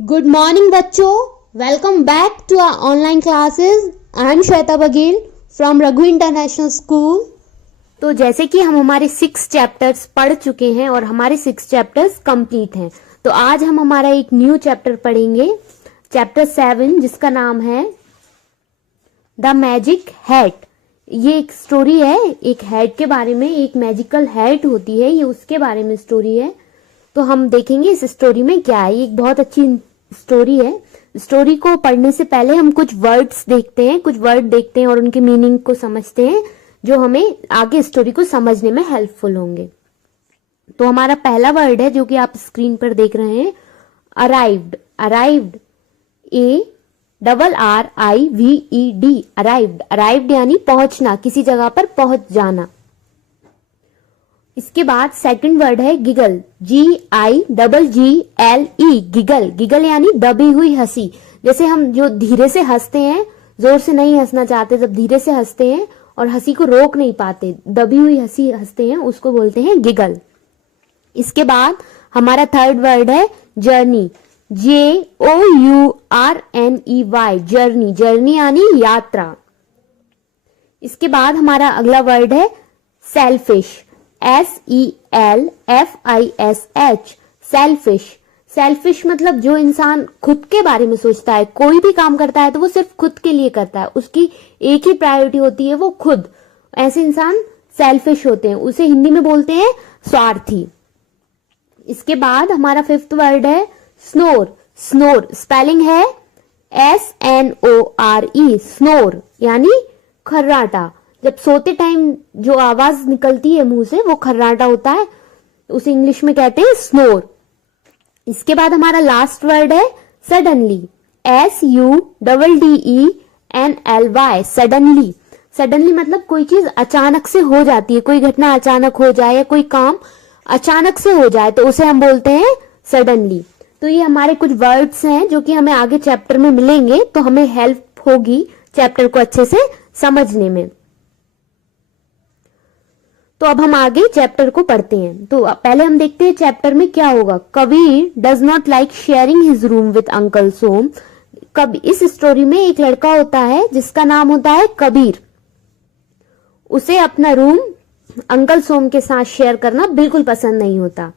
Good morning बच्चों, welcome back to our online classes. I am Shweta Baghel from Raghu international school. तो जैसे कि हम हमारे 6 चैप्टर्स पढ़ चुके हैं और हमारे 6 चैप्टर्स कंप्लीट हैं, तो आज हम हमारा एक न्यू चैप्टर पढ़ेंगे, चैप्टर 7, जिसका नाम है द मैजिक हैट। ये एक स्टोरी है, एक हैट के बारे में, एक मैजिकल हैट होती है, ये उसके बारे में स्टोरी है। तो हम देखेंगे इस स्टोरी में क्या है। ये एक बहुत अच्छी स्टोरी है। स्टोरी को पढ़ने से पहले हम कुछ वर्ड्स देखते हैं, कुछ वर्ड देखते हैं और उनके मीनिंग को समझते हैं, जो हमें आगे स्टोरी को समझने में हेल्पफुल होंगे। तो हमारा पहला वर्ड है जो कि आप स्क्रीन पर देख रहे हैं, arrived. Arrived, ARRIVED, arrived. Arrived यानी पहुंचना, किसी जगह पर पहुंच जाना। इसके बाद सेकंड वर्ड है गिगल, GIGGLE, गिगल। गिगल यानी दबी हुई हंसी। जैसे हम जो धीरे से हंसते हैं, जोर से नहीं हंसना चाहते, जब धीरे से हंसते हैं और हंसी को रोक नहीं पाते, दबी हुई हंसी हंसते हैं, उसको बोलते हैं गिगल। इसके बाद हमारा थर्ड वर्ड है जर्नी, JOURNEY, जर्नी। जर्नी यानी यात्रा। इसके बाद हमारा अगला वर्ड है सेल्फिश, SELFISH, सेल्फिश। सेल्फिश मतलब जो इंसान खुद के बारे में सोचता है, कोई भी काम करता है तो वो सिर्फ खुद के लिए करता है, उसकी एक ही प्रायोरिटी होती है, वो खुद। ऐसे इंसान सेल्फिश होते हैं, उसे हिंदी में बोलते हैं स्वार्थी। इसके बाद हमारा फिफ्थ वर्ड है स्नोर। स्नोर स्पेलिंग है SNORE, स्नोर यानी खर्राटा। जब सोते टाइम जो आवाज निकलती है मुंह से, वो खर्राटा होता है, उसे इंग्लिश में कहते हैं स्नोर। इसके बाद हमारा लास्ट वर्ड है सडनली, SUDDENLY, सडनली। सडनली मतलब कोई चीज अचानक से हो जाती है, कोई घटना अचानक हो जाए या कोई काम अचानक से हो जाए, तो उसे हम बोलते हैं सडनली। तो ये हमारे कुछ वर्ड्स हैं जो कि हमें आगे चैप्टर में मिलेंगे, तो हमें हेल्प होगी चैप्टर को अच्छे से समझने में। तो अब हम आगे चैप्टर को पढ़ते हैं। तो पहले हम देखते हैं चैप्टर में क्या होगा। Kabir does not like sharing his room with uncle Som. इस स्टोरी में एक लड़का होता है जिसका नाम होता है कबीर। उसे अपना रूम अंकल सोम के साथ शेयर करना बिल्कुल पसंद नहीं होता।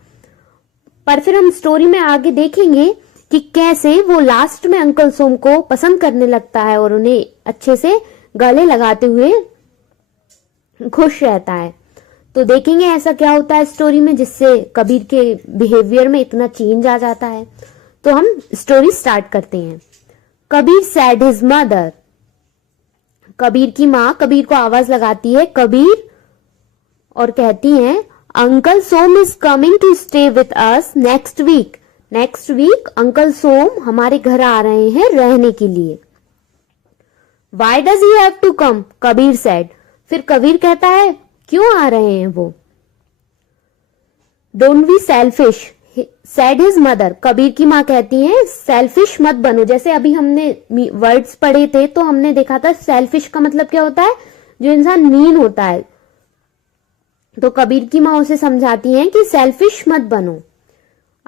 पर फिर हम स्टोरी में आगे देखेंगे कि कैसे वो लास्ट में अंकल सोम को पसंद करने लगता है और उन्हें अच्छे से गले लगाते हुए खुश रहता है। तो देखेंगे ऐसा क्या होता है स्टोरी में जिससे कबीर के बिहेवियर में इतना चेंज आ जाता है। तो हम स्टोरी स्टार्ट करते हैं। Kabir sad his mother. Kabir की माँ कबीर को आवाज लगाती है कबीर, और कहती हैं uncle Som is coming to stay with us next week. Next week uncle Som हमारे घर आ रहे हैं रहने के लिए। Why does he have to come, Kabir said. फिर कबीर कहता है क्यों आ रहे हैं वो। Don't be selfish, said his mother. Kabir की माँ कहती है सेल्फिश मत बनो। जैसे अभी हमने वर्ड्स पढ़े थे तो हमने देखा था सेल्फिश का मतलब क्या होता है, जो इंसान मीन होता है। तो कबीर की माँ उसे समझाती हैं कि सेल्फिश मत बनो।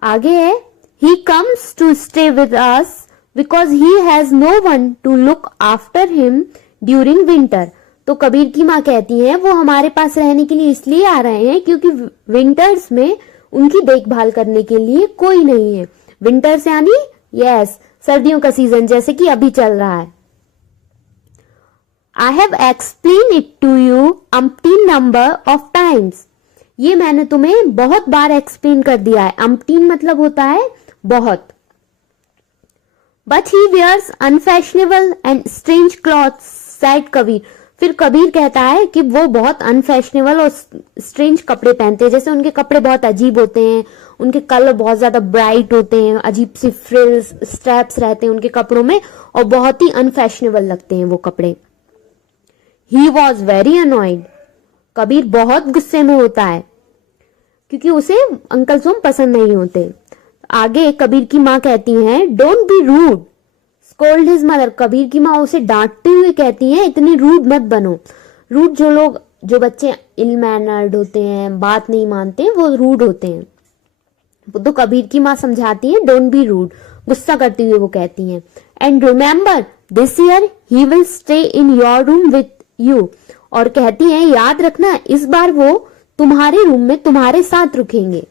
आगे है he comes to stay with us because he has no one to look after him during winter. तो कबीर की माँ कहती हैं वो हमारे पास रहने के लिए इसलिए आ रहे हैं क्योंकि विंटर्स में उनकी देखभाल करने के लिए कोई नहीं है। विंटर्स यानी यस, सर्दियों का सीजन, जैसे कि अभी चल रहा है। I have explain it to you umpteen number of times. ये मैंने तुम्हें बहुत बार एक्सप्लेन कर दिया है। umpteen मतलब होता है बहुत। But he wears unfashionable and strange clothes, said Kabir. फिर कबीर कहता है कि वो बहुत अनफैशनेबल और स्ट्रेंज कपड़े पहनते हैं। जैसे उनके कपड़े बहुत अजीब होते हैं, उनके कलर बहुत ज्यादा ब्राइट होते हैं, अजीब सी फ्रिल्स स्ट्रैप्स रहते हैं उनके कपड़ों में और बहुत ही अनफैशनेबल लगते हैं वो कपड़े। He was very annoyed. Kabir बहुत गुस्से में होता है क्योंकि उसे अंकल सोम पसंद नहीं होते। आगे कबीर की माँ कहती हैं don't be rude, scolded his mother. Kabir की माँ उसे डांटते हुए कहती हैं इतने रूड मत बनो। रूड जो बच्चे इल मैनर्ड होते हैं, बात नहीं मानते, वो रूड होते हैं। तो कबीर की माँ समझाती है डोंट बी रूड, गुस्सा करते हुए वो कहती हैं। And remember this year he will stay in your room with you, और कहती हैं याद रखना इस बार वो तुम्हारे रूम में तुम्हारे साथ रुकेंगे।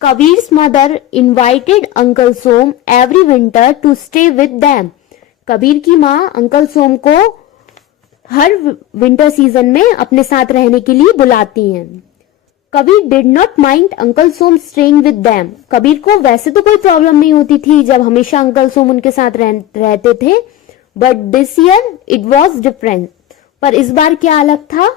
Kabir's mother invited uncle Som every winter to stay with them. Kabir की माँ अंकल सोम को हर विंटर सीजन में अपने साथ रहने के लिए बुलाती हैं। Kabir did not mind uncle Som staying with them. Kabir को वैसे तो कोई प्रॉब्लम नहीं होती थी जब हमेशा अंकल सोम उनके साथ रहते थे, but this year it was different. पर इस बार क्या अलग था,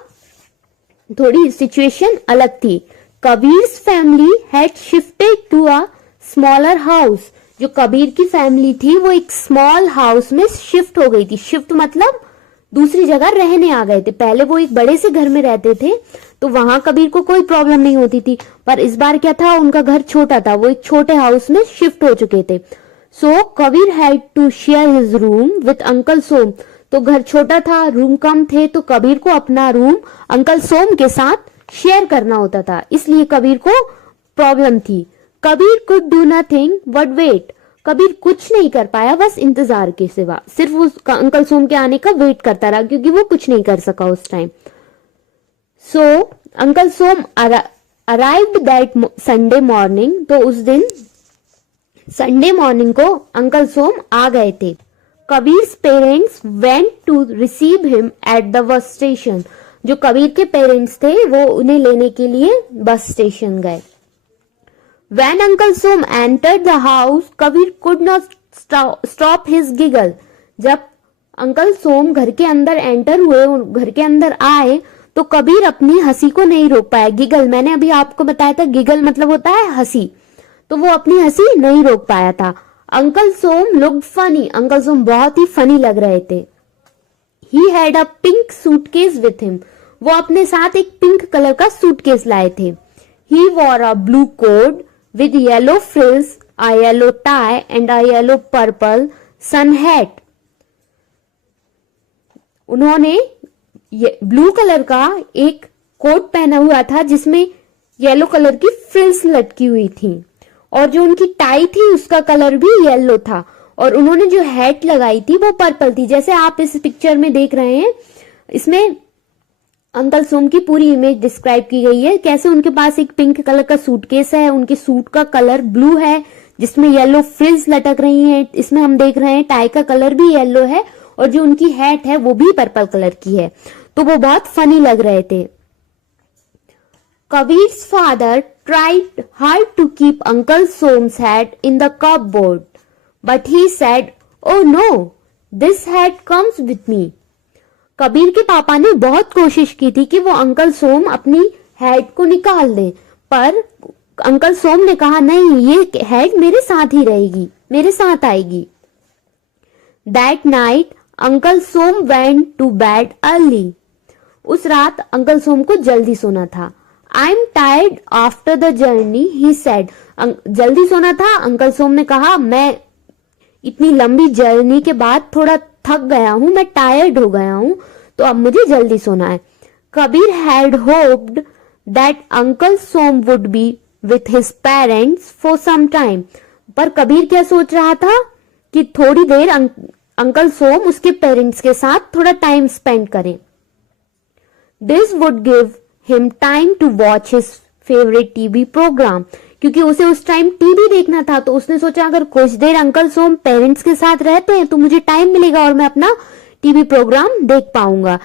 थोड़ी सिचुएशन अलग थी। Kabir's family had shifted to a smaller house. जो कबीर की फैमिली थी वो एक स्मॉल हाउस में शिफ्ट हो गई थी। शिफ्ट मतलब दूसरी जगह रहने आ गए थे। पहले वो एक बड़े से घर में रहते थे तो वहां कबीर को कोई प्रॉब्लम नहीं होती थी, पर इस बार क्या था, उनका घर छोटा था, वो एक छोटे हाउस में शिफ्ट हो चुके थे। So Kabir had to share his room with uncle Som. तो घर छोटा था, रूम कम थे, तो कबीर को अपना रूम अंकल सोम के साथ शेयर करना होता था, इसलिए कबीर को प्रॉब्लम थी। Kabir could do nothing but wait. Kabir कुछ नहीं कर पाया, बस इंतजार के सिवा, सिर्फ उस अंकल सोम के आने का वेट करता रहा, क्योंकि वो कुछ नहीं कर सका उस time. So uncle Som arrived that Sunday morning. तो उस दिन संडे मॉर्निंग को अंकल सोम आ गए थे। Kabir's parents went to receive him at the bus station. जो कबीर के पेरेंट्स थे वो उन्हें लेने के लिए बस स्टेशन गए। When Uncle Som entered the house, Kabir could not stop his giggle. जब अंकल सोम घर के अंदर एंटर हुए, घर के अंदर आए, तो कबीर अपनी हंसी को नहीं रोक पाया। गिगल, मैंने अभी आपको बताया था, गिगल मतलब होता है हंसी, तो वो अपनी हंसी नहीं रोक पाया था। अंकल सोम लुक्ड फनी। अंकल सोम बहुत ही फनी लग रहे थे। He had a pink suitcase with him. वो अपने साथ एक पिंक कलर का सूटकेस लाए थे। He wore a blue coat with yellow frills, a yellow tie and a yellow purple sun hat. उन्होंने ब्लू कलर का एक कोट पहना हुआ था जिसमें येलो कलर की फ्रिल्स लटकी हुई थी, और जो उनकी टाई थी उसका कलर भी येलो था, और उन्होंने जो हैट लगाई थी वो पर्पल थी। जैसे आप इस पिक्चर में देख रहे हैं, इसमें अंकल सोम की पूरी इमेज डिस्क्राइब की गई है। कैसे उनके पास एक पिंक कलर का सूटकेस है, उनके सूट का कलर ब्लू है जिसमें येलो फ्रिल्स लटक रही हैं। इसमें हम देख रहे हैं टाई का कलर भी येलो है, और जो उनकी हैट है वो भी पर्पल कलर की है। तो वो बहुत फनी लग रहे थे। Kabir's father tried hard to keep uncle Som's hat in the cupboard, but he said, "oh no, this hat comes with me." Kabir के पापा ने बहुत कोशिश की थी कि वो अंकल सोम अपनी हैट को निकाल दें, पर अंकल सोम ने कहा नहीं, ये हैट मेरे साथ ही रहेगी, मेरे साथ आएगी। That night uncle Som went to bed early. उस रात अंकल सोम को जल्दी सोना था। I am tired after the journey, he said. जल्दी सोना था। अंकल सोम ने कहा मैं इतनी लंबी जर्नी के बाद थोड़ा थक गया हूं, मैं टायर्ड हो गया हूं, तो अब मुझे जल्दी सोना है। Kabir had hoped that uncle Som would be with his parents for some time. पर कबीर क्या सोच रहा था कि थोड़ी देर अंकल सोम उसके पेरेंट्स के साथ थोड़ा टाइम स्पेंड करें। This would give him time to watch his favourite TV programme, क्योंकि उसे उस टाइम टीवी देखना था। तो उसने सोचा अगर कुछ देर अंकल सोम पेरेंट्स के साथ रहते हैं तो मुझे टाइम मिलेगा और मैं अपना टीवी प्रोग्राम देख पाऊंगा।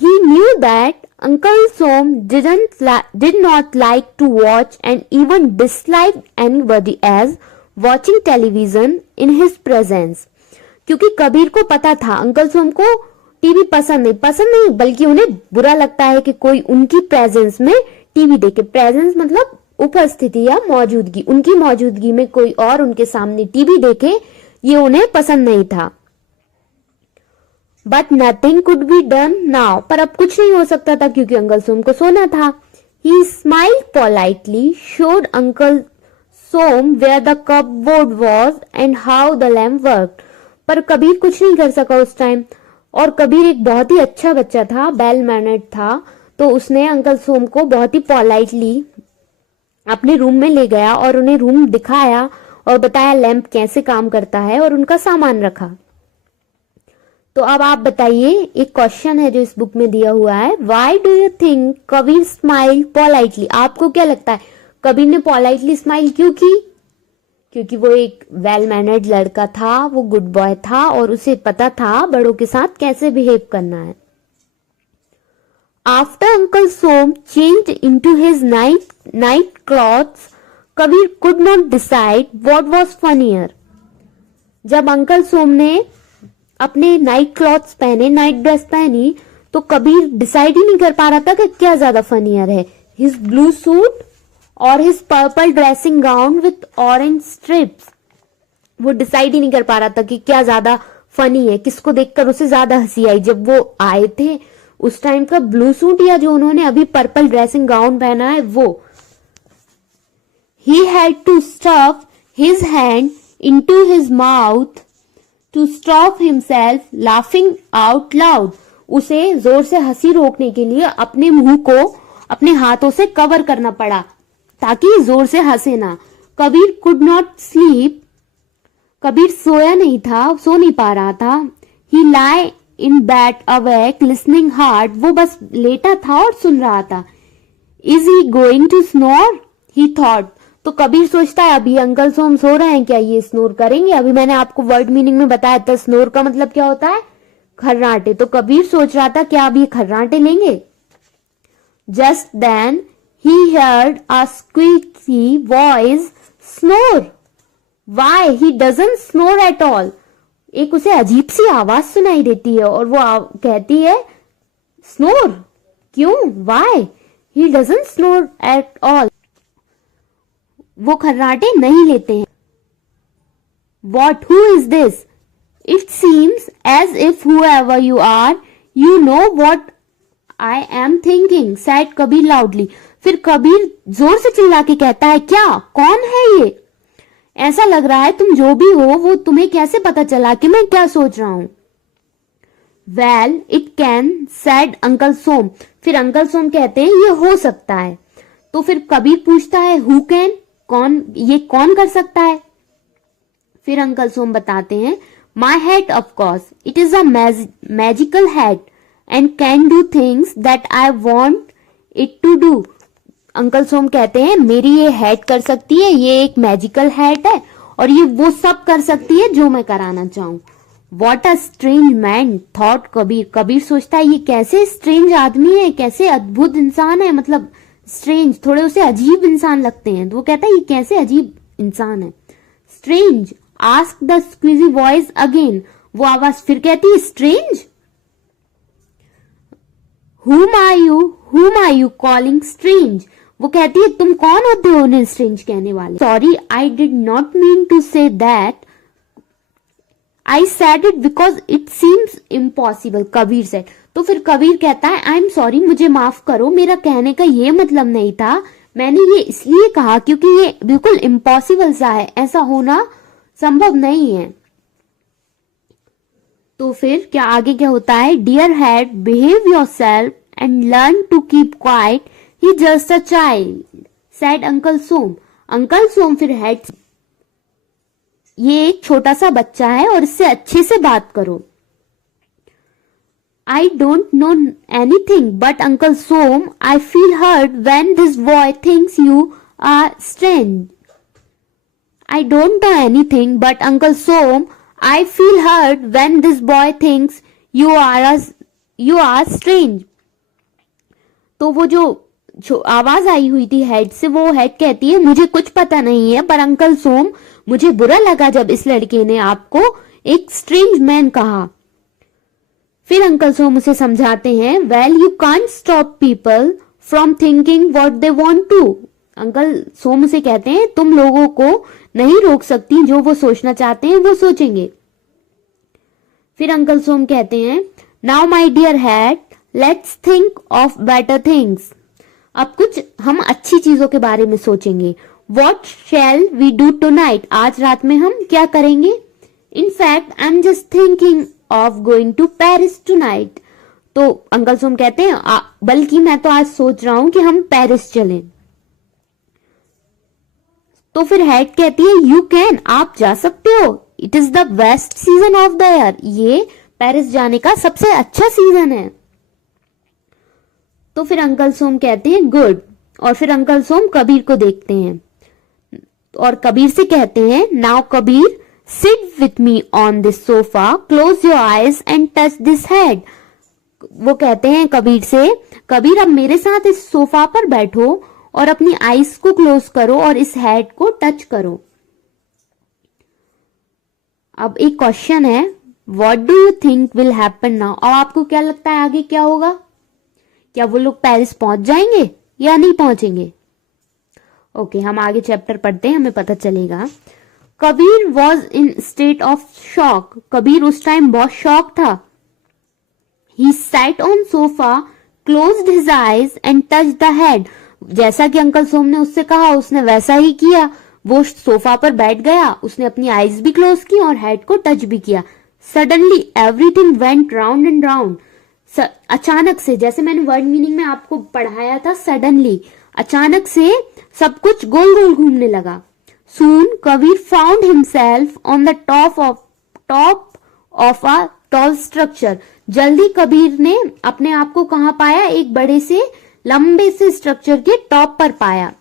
He knew that uncle Som did not like to watch and even disliked anybody as watching television in his presence. क्योंकि कबीर को पता था अंकल सोम को टीवी पसंद नहीं बल्कि उन्हें बुरा लगता है कि कोई उनकी प्रेजेंस में टीवी देखे। प्रेजेंस मतलब उपस्थिति या मौजूदगी, उनकी मौजूदगी में कोई और उनके सामने टीवी देखे, ये उन्हें पसंद नहीं था। But nothing could be done now. पर अब कुछ नहीं हो सकता था क्योंकि अंकल सोम को सोना था। He smiled politely, showed uncle Som where the cupboard was and how the lamp worked. पर कबीर कुछ नहीं कर सका उस टाइम, और कबीर एक बहुत ही अच्छा बच्चा था, वेल मैनर्ड था, तो उसने अंकल सोम को बहुत ही पोलाइटली अपने रूम में ले गया और उन्हें रूम दिखाया और बताया लैंप कैसे काम करता है और उनका सामान रखा। तो अब आप बताइए, एक क्वेश्चन है जो इस बुक में दिया हुआ है, why do you think Kabir smile politely. आपको क्या लगता है कबीर ने पोलाइटली स्माइल क्यों की? क्योंकि वो एक वेल मैनर्ड लड़का था, वो गुड बॉय था और उसे पता था बड़ों के साथ कैसे बिहेव करना है। After uncle Som changed into his night clothes Kabir could not decide what was funnier. जब अंकल सोम ने अपने नाइट क्लॉथ्स पहने, नाइट ड्रेस पहनी, तो कबीर डिसाइड ही नहीं कर पा रहा था कि क्या ज्यादा फनीयर है, हिज ब्लू सूट और his purple dressing gown with orange strips. वो डिसाइड ही नहीं कर पा रहा था कि क्या ज्यादा फनी है, किसको देखकर उसे ज्यादा हंसी आई, जब वो आए थे उस टाइम का ब्लू सूट या जो उन्होंने अभी पर्पल ड्रेसिंग गाउन पहना है वो। He had to stuff his hand into his mouth to stop himself laughing out loud. उसे जोर से हंसी रोकने के लिए अपने मुंह को अपने हाथों से कवर करना पड़ा ताकि जोर से हंसे ना। Kabir could not sleep. Kabir सोया नहीं था, सो नहीं पा रहा था। He lay in bed awake listening hard. वो बस लेटा था और सुन रहा था। Is he going to snore he thought. तो कबीर सोचता है अभी अंकल सोम सो रहे हैं, क्या ये स्नोर करेंगे? अभी मैंने आपको वर्ड मीनिंग में बताया था स्नोर का मतलब क्या होता है, खर्राटे। तो कबीर सोच रहा था क्या अभी खर्राटे लेंगे। Just then he heard a squeaky voice snore. Why he doesn't snore at all. एक उसे अजीब सी आवाज सुनाई देती है और वो कहती है स्नोर, क्यों, why he doesn't snore at all. वो खर्राटे नहीं लेते हैं। What, who is this? It seems as if whoever you are, you know what I am thinking, said Kabir loudly. फिर कबीर जोर से चिल्ला के कहता है, क्या, कौन है ये? ऐसा लग रहा है तुम जो भी हो वो तुम्हें कैसे पता चला कि मैं क्या सोच रहा हूं? Well, it can, said Uncle Som. फिर अंकल सोम कहते हैं ये हो सकता है। तो फिर कबीर पूछता है who can? ये कौन कर सकता है? फिर अंकल सोम बताते हैं my head of course, it is a magical head and can do things that I want it to do. Uncle Som कहते हैं मेरी ये हेड कर सकती है, ये एक मैजिकल हेड है और ये वो सब कर सकती है जो मैं कराना चाहूं। What a strange man thought Kabir. Kabir सोचता है ये कैसे स्ट्रेंज आदमी है, कैसे अद्भुत इंसान है, मतलब स्ट्रेंज, थोड़े उसे अजीब इंसान लगते हैं। तो वो कहता है ये कैसे अजीब इंसान है। Strange, ask the squeezy voice again. वो आवाज फिर कहती है स्ट्रेंज। हुम आर यू कॉलिंग स्ट्रेंज। वो कहती है तुम कौन होते हो उन्हें स्ट्रेंज कहने वाले। Sorry, I did not mean to say that, I said it because it seems impossible, Kabir said. तो फिर कबीर कहता है आई एम सॉरी, मुझे माफ करो, मेरा कहने का ये मतलब नहीं था, मैंने ये इसलिए कहा क्योंकि ये बिल्कुल इम्पॉसिबल सा है, ऐसा होना संभव नहीं है। तो फिर क्या आगे क्या होता है, dear head behave yourself and learn to keep quiet, he just a child, said uncle Som. Uncle Som फिर हेड, ये एक छोटा सा बच्चा है और इससे अच्छे से बात करो। I don't know anything, but Uncle Som, I feel hurt when this boy thinks you are strange. I don't know anything, but Uncle Som, I feel hurt when this boy thinks you are strange. तो वो जो आवाज आई हुई थी head से, वो head कहती है मुझे कुछ पता नहीं है, पर अंकल सोम मुझे बुरा लगा जब इस लड़के ने आपको एक स्ट्रेंज मैन कहा। फिर अंकल सोम उसे समझाते हैं well you can't stop people from thinking what they want to. Uncle Som उसे कहते हैं तुम लोगों को नहीं रोक सकती, जो वो सोचना चाहते हैं वो सोचेंगे। फिर अंकल सोम कहते हैं now my dear head let's think of better things. अब कुछ हम अच्छी चीजों के बारे में सोचेंगे। What shall we do tonight, आज रात में हम क्या करेंगे। In fact I am just thinking of going to Paris tonight. तो अंकल सोम कहते हैं बल्कि मैं तो आज सोच रहा हूं कि हम पेरिस चलें। तो फिर हेड कहती है यू कैन, आप जा सकते हो, it is the best season of the year, ये पेरिस जाने का सबसे अच्छा सीजन है। तो फिर अंकल सोम कहते हैं गुड, और फिर अंकल सोम कबीर को देखते हैं और कबीर से कहते हैं now Kabir sit with me on this sofa, close your eyes and touch this head. वो कहते हैं कबीर से, कबीर अब मेरे साथ इस सोफा पर बैठो और अपनी आईज को क्लोज करो और इस हेड को टच करो। अब एक क्वेश्चन है, what do you think will happen now? अब आपको क्या लगता है आगे क्या होगा? क्या वो लोग पेरिस पहुंच जाएंगे या नहीं पहुंचेंगे? ओके, हम आगे चैप्टर पढ़ते हैं, हमें पता चलेगा। Kabir was in state of shock, Kabir उस टाइम बहुत शॉक था। He sat on sofa, closed his eyes and touch the head. जैसा कि अंकल सोम ने उससे कहा उसने वैसा ही किया, वो सोफा पर बैठ गया, उसने अपनी आईज भी क्लोज की और हेड को टच भी किया। Suddenly everything went round and round. अचानक से, जैसे मैंने वर्ड मीनिंग में आपको पढ़ाया था, सडनली अचानक से सब कुछ गोल गोल घूमने लगा। Soon Kabir found himself on the top of a tall structure. जल्दी कबीर ने अपने आप को कहां पाया? एक बड़े से लंबे से स्ट्रक्चर के टॉप पर पाया।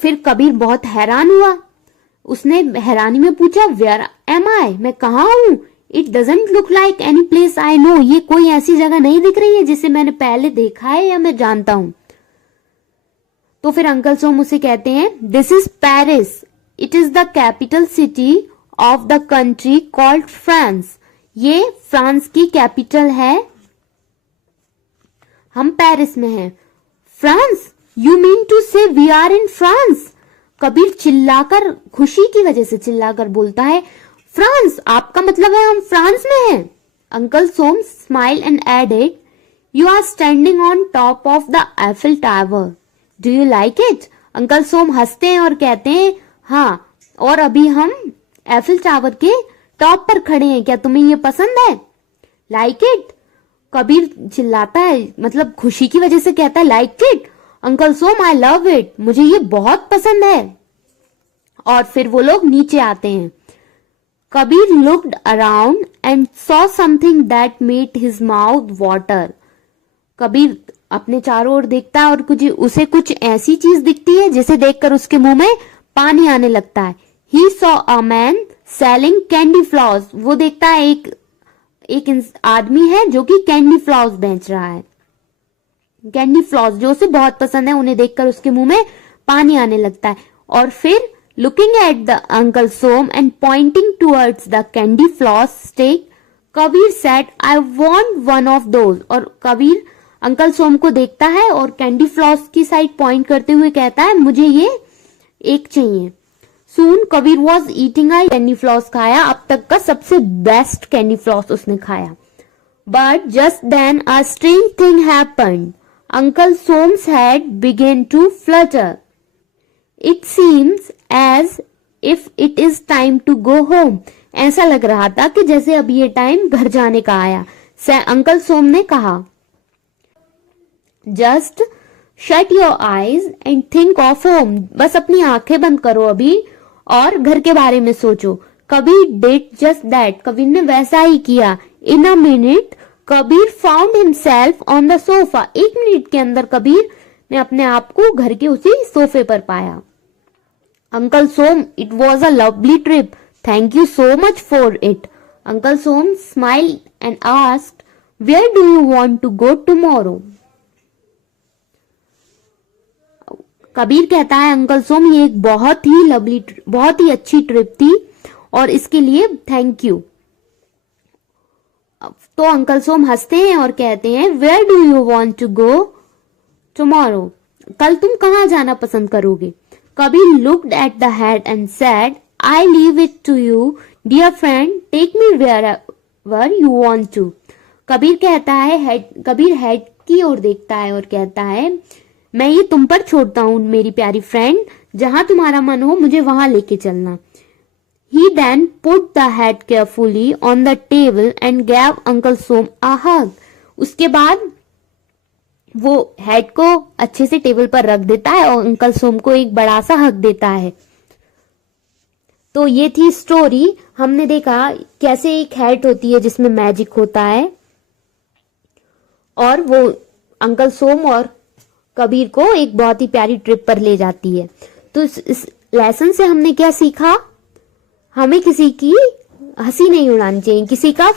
फिर कबीर बहुत हैरान हुआ, उसने हैरानी में पूछा वेयर एम आई, मैं कहा हूं? It doesn't look like any place I know, ये कोई ऐसी जगह नहीं दिख रही है जिसे मैंने पहले देखा है या मैं जानता हूं। तो फिर अंकल सोम उसे कहते हैं this is Paris, it is the capital city of the country called France. ये फ्रांस की कैपिटल है, हम पेरिस में हैं। France, you mean to say we are in France? Kabir चिल्लाकर, खुशी की वजह से चिल्लाकर बोलता है फ्रांस, आपका मतलब है हम फ्रांस में हैं? Uncle Som smile and added you are standing on top of the Eiffel tower, do you like it? Uncle Som हंसते हैं और कहते हैं हाँ, और अभी हम एफिल टावर के टॉप पर खड़े हैं, क्या तुम्हें ये पसंद है? Like it? कबीर चिल्लाता है, मतलब खुशी की वजह से कहता है like it? Uncle Som I love it, मुझे ये बहुत पसंद है। और फिर वो लोग नीचे आते हैं। Kabir looked around and saw something that made his mouth water. Kabir अपने चारों ओर देखता है और उसे कुछ ऐसी चीज दिखती है जिसे देखकर उसके मुंह में पानी आने लगता है। He saw a man selling candy flowers. वो देखता है एक आदमी है जो कि कैंडी फ्लावर्स बेच रहा है। कैंडी फ्लावर्स जो उसे बहुत पसंद है, उन्हें देखकर उसके मुंह में पानी आने लगता है। और फिर looking at the uncle Som and pointing towards the candy flowers stick, Kabir said I want one of those. और कबीर अंकल सोम को देखता है और कैंडी फ्लावर्स की साइड पॉइंट करते हुए कहता है मुझे ये एक चाहिए। Soon Kabir was eating I candy floss खाया, अब तक का सबसे बेस्ट कैंडी फ्लॉस उसने खाया। But just then a strange thing happened, uncle Som's head began to flutter, it seems as if it is time to go home. ऐसा लग रहा था कि जैसे अब ये टाइम घर जाने का आया। अंकल सोम ने कहा just shut your eyes and think of home, बस अपनी आंखें बंद करो अभी और घर के बारे में सोचो। Kabir did just that, Kabir ने वैसा ही किया। In a minute Kabir found himself on the sofa, एक मिनट के अंदर कबीर ने अपने आप को घर के उसी सोफे पर पाया। Uncle Som, it was a lovely trip, thank you so much for it. Uncle Som smiled and asked where do you want to go tomorrow. Kabir कहता है अंकल सोम ये एक बहुत ही लवली, बहुत ही अच्छी ट्रिप थी और इसके लिए थैंक यू। तो अंकल सोम हंसते हैं और कहते हैं where do you want to go tomorrow, कल तुम कहां जाना पसंद करोगे। Kabir looked at the head and said I leave it to you dear friend, take me where you want to. Kabir कहता है कबीर हेड की ओर देखता है और कहता है मैं ये तुम पर छोड़ता हूं मेरी प्यारी फ्रेंड, जहां तुम्हारा मन हो मुझे वहां लेके चलना। He then put the head carefully on the table and gave Uncle Som a hug. उसके बाद वो हेड को अच्छे से टेबल पर रख देता है और अंकल सोम को एक बड़ा सा हक देता है। तो ये थी स्टोरी। हमने देखा कैसे एक हैट होती है जिसमें मैजिक होता है और वो अंकल सोम और कबीर को एक बहुत ही प्यारी ट्रिप पर ले जाती है। तो इस लेसन से हमने क्या सीखा? हमें किसी की हंसी नहीं उड़ानी चाहिए, किसी का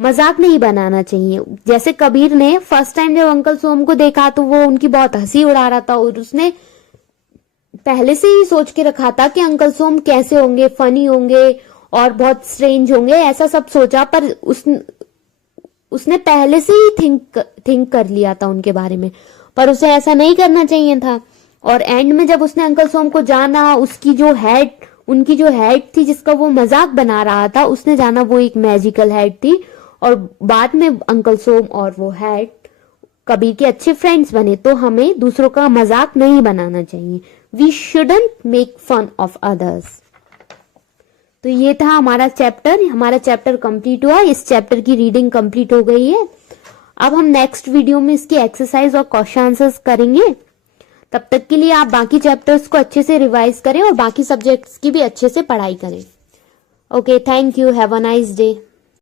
मजाक नहीं बनाना चाहिए। जैसे कबीर ने फर्स्ट टाइम जब अंकल सोम को देखा तो वो उनकी बहुत हंसी उड़ा रहा था और उसने पहले से ही सोच के रखा था कि अंकल सोम कैसे होंगे, फनी होंगे और बहुत स्ट्रेंज होंगे, ऐसा सब सोचा। पर उसने पहले से ही थिंक कर लिया था उनके बारे में, पर उसे ऐसा नहीं करना चाहिए था। और एंड में जब उसने अंकल सोम को जाना, उनकी जो हेड थी जिसका वो मजाक बना रहा था, उसने जाना वो एक मैजिकल हेड थी। और बाद में अंकल सोम और वो हेड कबीर के अच्छे फ्रेंड्स बने। तो हमें दूसरों का मजाक नहीं बनाना चाहिए। We shouldn't make fun of others. तो ये था हमारा चैप्टर कंप्लीट हुआ। इस चैप्टर की रीडिंग कंप्लीट हो गई है। अब हम नेक्स्ट वीडियो में इसकी एक्सरसाइज और क्वेश्चन आंसर्स करेंगे। तब तक के लिए आप बाकी चैप्टर्स को अच्छे से रिवाइज करें और बाकी सब्जेक्ट्स की भी अच्छे से पढ़ाई करें। Okay, thank you, have a nice day.